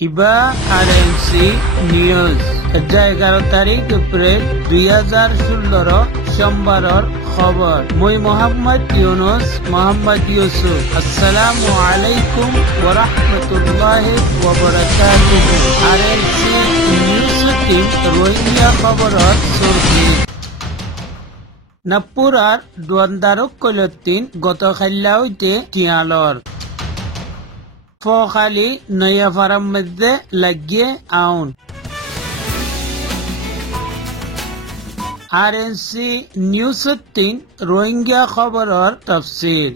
ইবা RMC news 11 তারিখ April 2016 সোমবারর খবর। মই মোহাম্মদ ইউসুফ। আসসালামু আলাইকুম ওয়া রাহমাতুল্লাহি ওয়া বারাকাতুহু। আরএমসি নিউজ টিম রোহিঙ্গা খবরত সুরকি নাগপুরার দুয়ান্দারক কলতিন গত খাল্লা হইতে টিয়ালর ফখালি নয়াফারার মধ্যে লাগিয়ে আউন। আরএনসি নিউজ 3 রোহিঙ্গা খবরের তফসিল।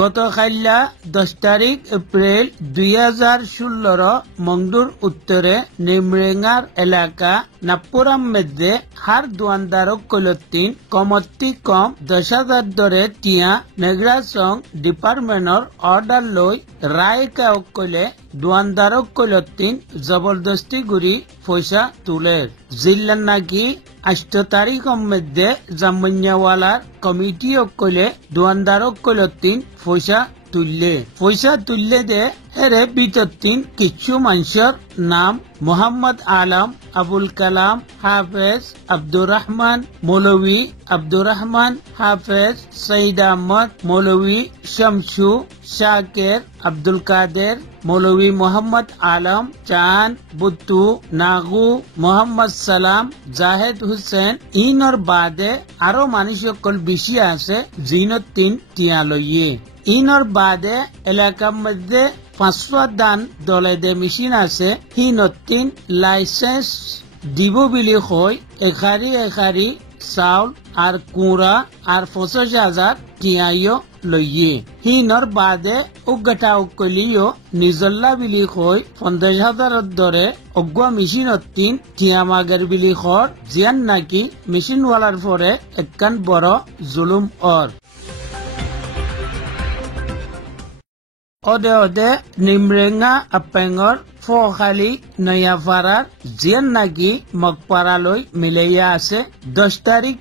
গত খাল্লা 10 তারিখ এপ্রিল 2016 মংডুর উত্তরে নিমরেঙ্গার এলাকা নাগপুরার মধ্যে হার দুয়ান্দারক কলতিন কমতি কম 10,000 দরে টিয়া মেগ্রাসং ডিপার্টমেন্টর অর্ডার লই রায় কাউকলে দুয়ান্দারক কলতিন জবরদস্তি গুড়ি পয়সা তুলে জিল্লার নাকি 8 তারিখের মধ্যে জামুনিয়াওয়ালার কমিটি অকলে দুয়ান্দারক কলতিন পয়সা তুললে দে এরে বিতত্তিন কিছু মানুষের নাম মোহাম্মদ আলম, আবুল কালাম, হাফেজ আব্দুর রহমান, মৌলভী আব্দুর রহমান, হাফেজ সঈদ আহমদ, মৌলভী শামসু, শাকের, আব্দুল কাদের, মৌলভী মোহাম্মদ আলম, চাঁদ, বুত্তু, নাগু, মোহাম্মদ সালাম, জাহেদ হুসেন ইনর বাদে আরো মানুষ সকল বেশি আছে জিনত 3 টিয়া লইয়ে। ইনর বাদে এলাকার মধ্যে 500 দান দলে দে মেশিন আছে হিনত 3 লাইসেন্স দিব বিলি হয় এখারি চাউল আর কুড়া আর 25,000 টিয়াইও লইয়ে। হিনর বাদে উগটা উকলিও নিজল্লা বিলি হয় 50,000 দরে অগুয়া মেশিনত 3 টিয়া মাগের বিলি হর জিয়ান নাকি মেশিনওয়ালার পরে একখান বড় জুলুম অর। ওদে নিমরেঙ্গা আপেঙ্গর ফখালি নয়াফারার জিয়ান নাকি মগপাড়ালৈ মিলাইয়া আছে। 10 তারিখ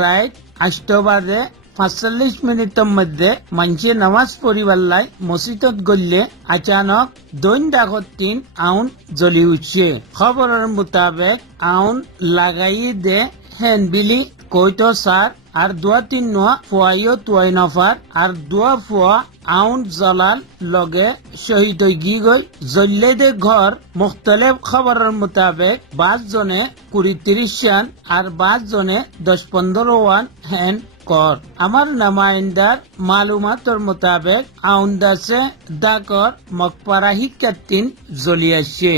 রাইট 8 বাজে 45 মিনিটের মধ্যে মানুষে নামাজ পড়িবার মসজিদত গড়লে আচানক দৈন ডাকত 3 আউন জ্বলি উঠছে। খবরের মোতাবেক আউন লাগাই দে হেন বিলি কইতো সার আর 2-3 নোয়া ফুয়াইও তুয়াই নফার আর 2 ফুয়া আউন জলাল লগে শহীদ হয়ে গই জ্বললে দে ঘর। মুখতলেফ খবরের মোতাবেক 5 জনে 20-30 রান আর 5 জনে 10-15 ওয়ান হেন কর। আমার নামাইন্দার মালুমাতর মোতাবেক আউন দাসে ডাকর মকপারা হিকাতিন জ্বলি আসছে।